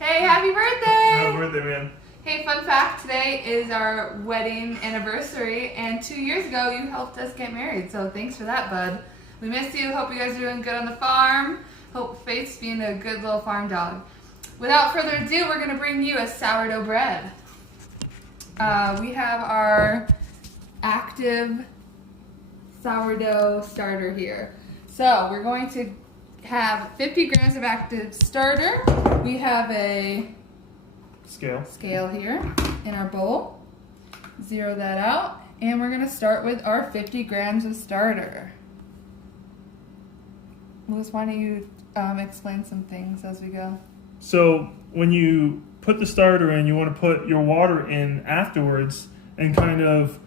Hey, happy birthday! Happy birthday, man. Hey, fun fact, today is our wedding anniversary, and 2 years ago you helped us get married, so thanks for that, bud. We miss you. Hope you guys are doing good on the farm. Hope Faith's being a good little farm dog. Without further ado, we're going to bring you a sourdough bread. We have our active sourdough starter here. So we're going to have 50 grams of active starter. We have a scale here in our bowl. Zero that out. And we're going to start with our 50 grams of starter. Louis, why don't you explain some things as we go? So when you put the starter in, you want to put your water in afterwards and kind of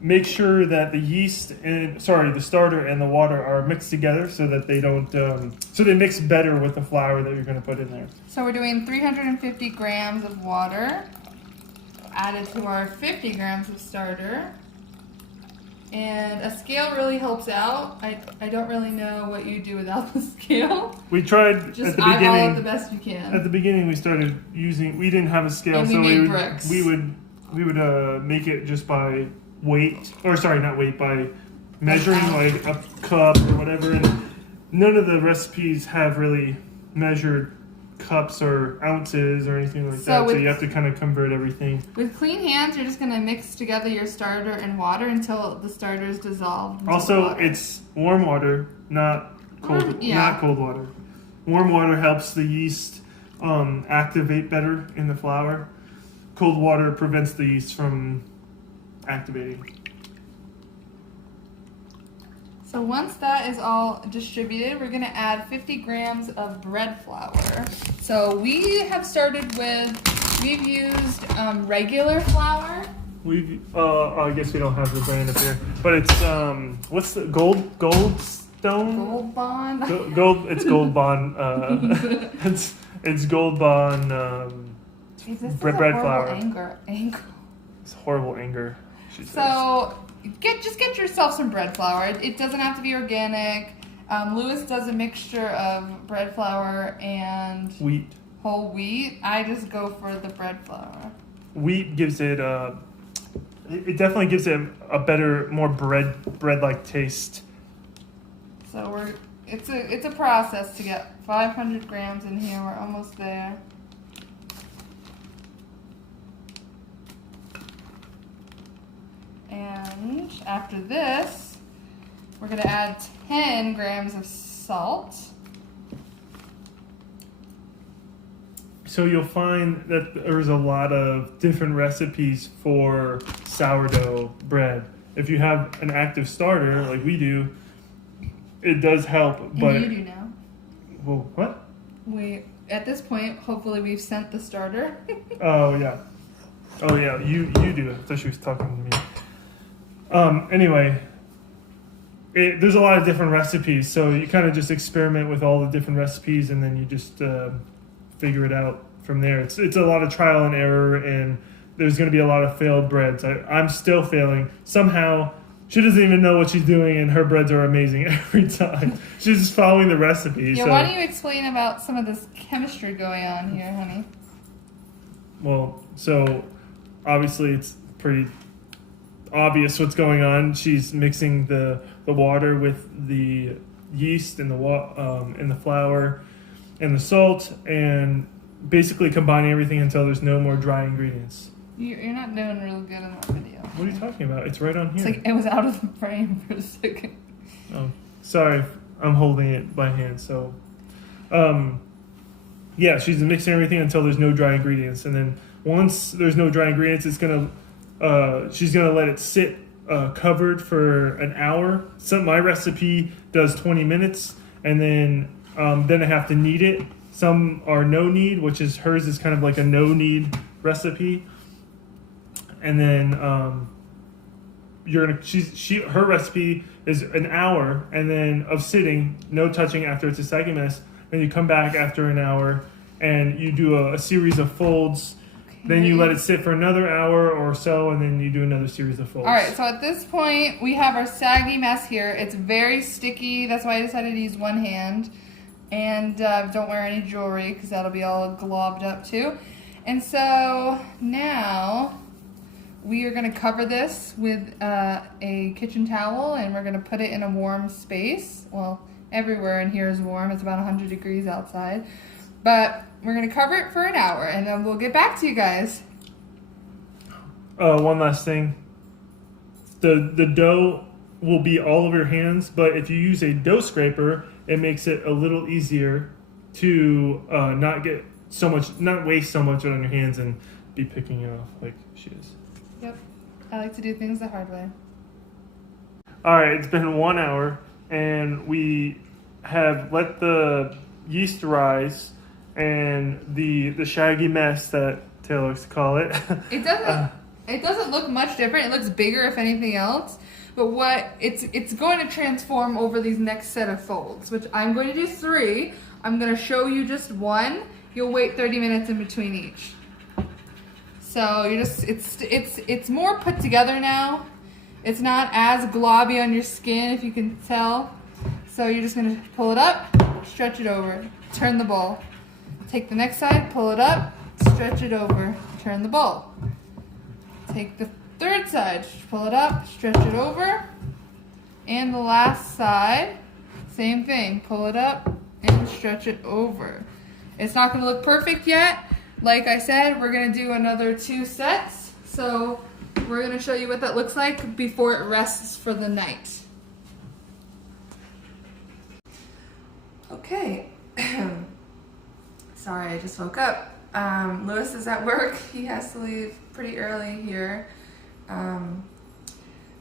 make sure that the starter and the water are mixed together so that they don't, so they mix better with the flour that you're going to put in there. So we're doing 350 grams of water added to our 50 grams of starter. And a scale really helps out. I don't really know what you do without the scale. We tried just at the eyeball beginning. it the best you can. At the beginning, we started using. We didn't have a scale, and so we would make it just by weight, or sorry, not weight, by measuring like a cup or whatever. And none of the recipes have really measured cups or ounces or anything like that. So you have to kind of convert everything. With clean hands, you're just going to mix together your starter and water until the starter is dissolved. Also, it's warm water, not cold. Not cold water. Warm water helps the yeast activate better in the flour. Cold water prevents the yeast from activating. So once that is all distributed, we're going to add 50 grams of bread flour. So we have started with, we've used regular flour. I guess we don't have the brand up here, but it's what's the Gold Stone? Gold Bond. It's Gold Bond. It's Gold Bond bread flour. Anger. It's horrible anger. So just get yourself some bread flour. It doesn't have to be organic. Louis does a mixture of bread flour and whole wheat. I just go for the bread flour. Wheat gives it it definitely gives it a better, more bread-like taste. So it's a process to get 500 grams in here. We're almost there. And after this, we're going to add 10 grams of salt. So you'll find that there's a lot of different recipes for sourdough bread. If you have an active starter, like we do, it does help. But you do now. Well, what? At this point, hopefully we've sent the starter. Oh, yeah. You do it. I thought she was talking to me. Anyway, there's a lot of different recipes, so you kind of just experiment with all the different recipes, and then you just figure it out from there. It's a lot of trial and error, and there's going to be a lot of failed breads. I'm still failing. Somehow, she doesn't even know what she's doing, and her breads are amazing every time. She's just following the recipe. Yeah, why don't you explain about some of this chemistry going on here, honey? Well, so obviously it's pretty obvious what's going on. She's mixing the water with the yeast and the flour and the salt, and basically combining everything until there's no more dry ingredients. You're not doing real good in that video. What are you talking about? It's right on here. It's like it was out of the frame for a second. Oh, sorry. I'm holding it by hand. So, yeah, she's mixing everything until there's no dry ingredients, and then once there's no dry ingredients, she's gonna let it sit covered for an hour. My recipe does 20 minutes, and then I have to knead it. Some are no knead, which is hers is kind of like a no knead recipe. And then her recipe is an hour, and then of sitting, no touching after it's a second mess. Then you come back after an hour, and you do a series of folds. Then you let it sit for another hour or so, and then you do another series of folds. All right, so at this point, we have our saggy mess here. It's very sticky. That's why I decided to use one hand. And don't wear any jewelry because that'll be all globbed up too. And so now we are going to cover this with a kitchen towel, and we're going to put it in a warm space. Well, everywhere in here is warm. It's about 100 degrees outside. But we're going to cover it for an hour, and then we'll get back to you guys. One last thing. The dough will be all over your hands, but if you use a dough scraper, it makes it a little easier to not waste so much on your hands and be picking it off like she is. Yep. I like to do things the hard way. All right, it's been 1 hour, and we have let the yeast rise and the shaggy mess that Taylor likes to call it. It doesn't look much different. It looks bigger, if anything else. But it's going to transform over these next set of folds, which I'm going to do 3. I'm going to show you just 1. You'll wait 30 minutes in between each. So it's more put together now. It's not as globby on your skin, if you can tell. So you're just going to pull it up, stretch it over, turn the ball. Take the next side, pull it up, stretch it over, turn the ball. Take the third side, pull it up, stretch it over. And the last side, same thing, pull it up and stretch it over. It's not going to look perfect yet. Like I said, we're going to do another 2 sets. So we're going to show you what that looks like before it rests for the night. Okay. Sorry, I just woke up. Lewis is at work. He has to leave pretty early here.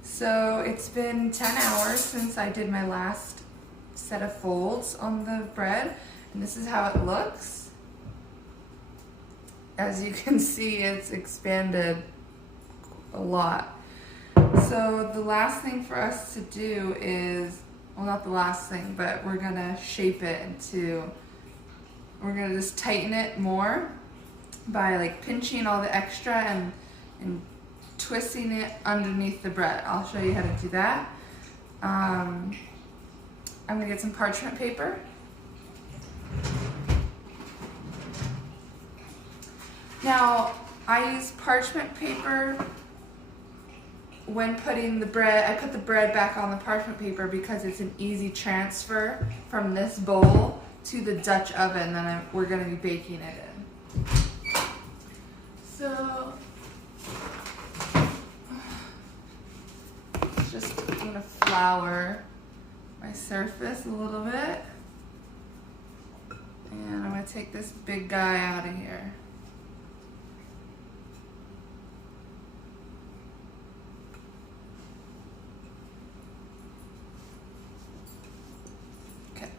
So it's been 10 hours since I did my last set of folds on the bread, and this is how it looks. As you can see, it's expanded a lot. So the last thing for us to do is, well, not the last thing, but we're gonna shape it we're gonna just tighten it more by like pinching all the extra and twisting it underneath the bread. I'll show you how to do that. I'm gonna get some parchment paper. Now, I use parchment paper when putting the bread. I put the bread back on the parchment paper because it's an easy transfer from this bowl to the Dutch oven that we're gonna be baking it in. So, just gonna flour my surface a little bit. And I'm gonna take this big guy out of here. Okay.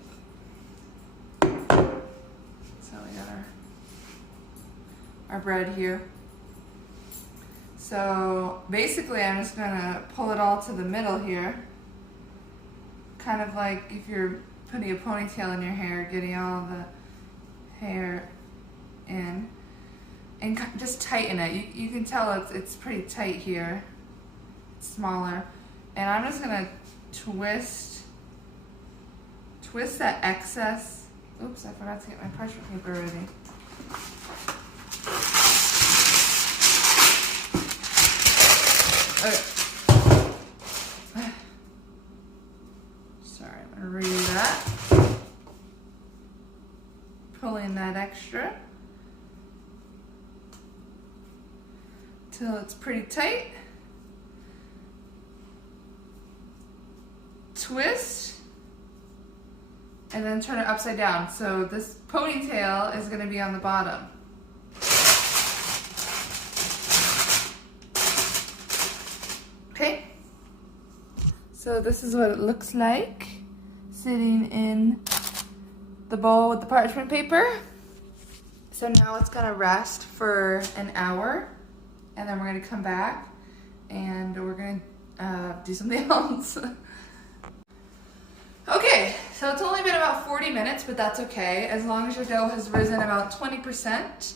So we got our bread here. So basically I'm just gonna pull it all to the middle here. Kind of like if you're putting a ponytail in your hair, getting all the hair in, and just tighten it. You can tell it's pretty tight here. It's smaller, and I'm just gonna twist that excess. Oops, I forgot to get my parchment paper ready. Okay. Sorry, I'm gonna redo that. Pulling that extra till it's pretty tight. Twist, and then turn it upside down. So this ponytail is gonna be on the bottom. Okay, so this is what it looks like sitting in the bowl with the parchment paper. So now it's gonna rest for an hour, and then we're gonna come back and we're gonna do something else. Okay, so it's only been about 40 minutes, but that's okay. As long as your dough has risen about 20%,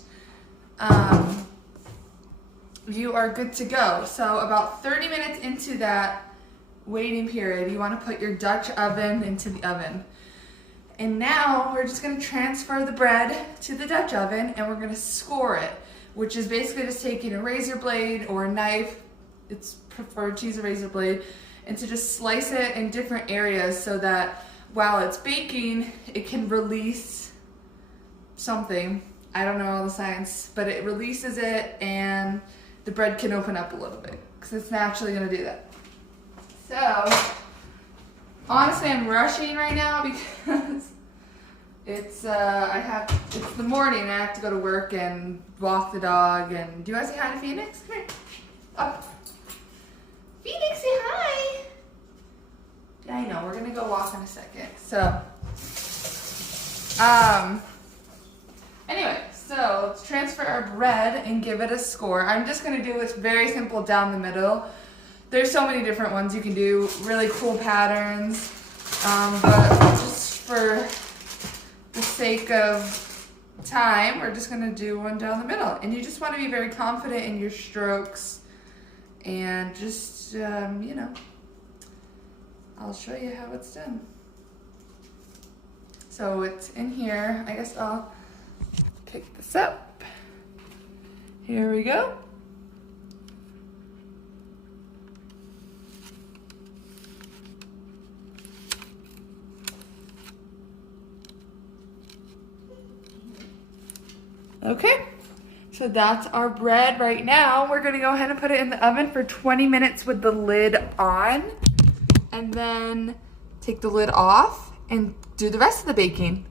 you are good to go. So about 30 minutes into that waiting period, you want to put your Dutch oven into the oven. And now we're just gonna transfer the bread to the Dutch oven and we're gonna score it, which is basically just taking a razor blade or a knife, it's preferred to use a razor blade, and to just slice it in different areas so that while it's baking, it can release something. I don't know all the science, but it releases it and the bread can open up a little bit because it's naturally gonna do that. So, honestly, I'm rushing right now because it's the morning and I have to go to work and walk the dog. And do you want to say hi to Phoenix? Come here. Up. Phoenix, say hi. Yeah, I know. We're gonna go walk in a second. So, anyway, so let's transfer our bread and give it a score. I'm just gonna do this very simple down the middle. There's so many different ones you can do, really cool patterns, but just for the sake of time, we're just gonna do one down the middle. And you just wanna be very confident in your strokes and just, you know, I'll show you how it's done. So it's in here. I guess I'll pick this up. Here we go. Okay, so that's our bread right now. We're gonna go ahead and put it in the oven for 20 minutes with the lid on, and then take the lid off and do the rest of the baking.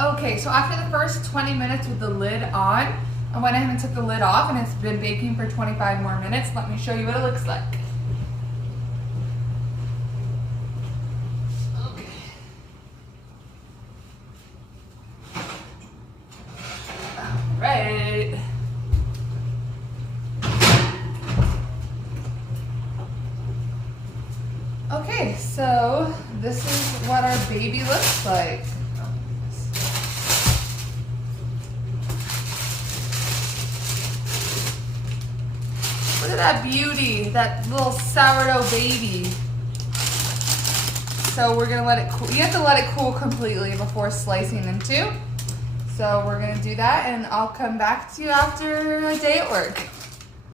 Okay, so after the first 20 minutes with the lid on, I went ahead and took the lid off and it's been baking for 25 more minutes. Let me show you what it looks like. Right. Okay, so this is what our baby looks like. Look at that beauty, that little sourdough baby. So we're gonna let it cool. You have to let it cool completely before slicing into. So we're gonna do that and I'll come back to you after a day at work.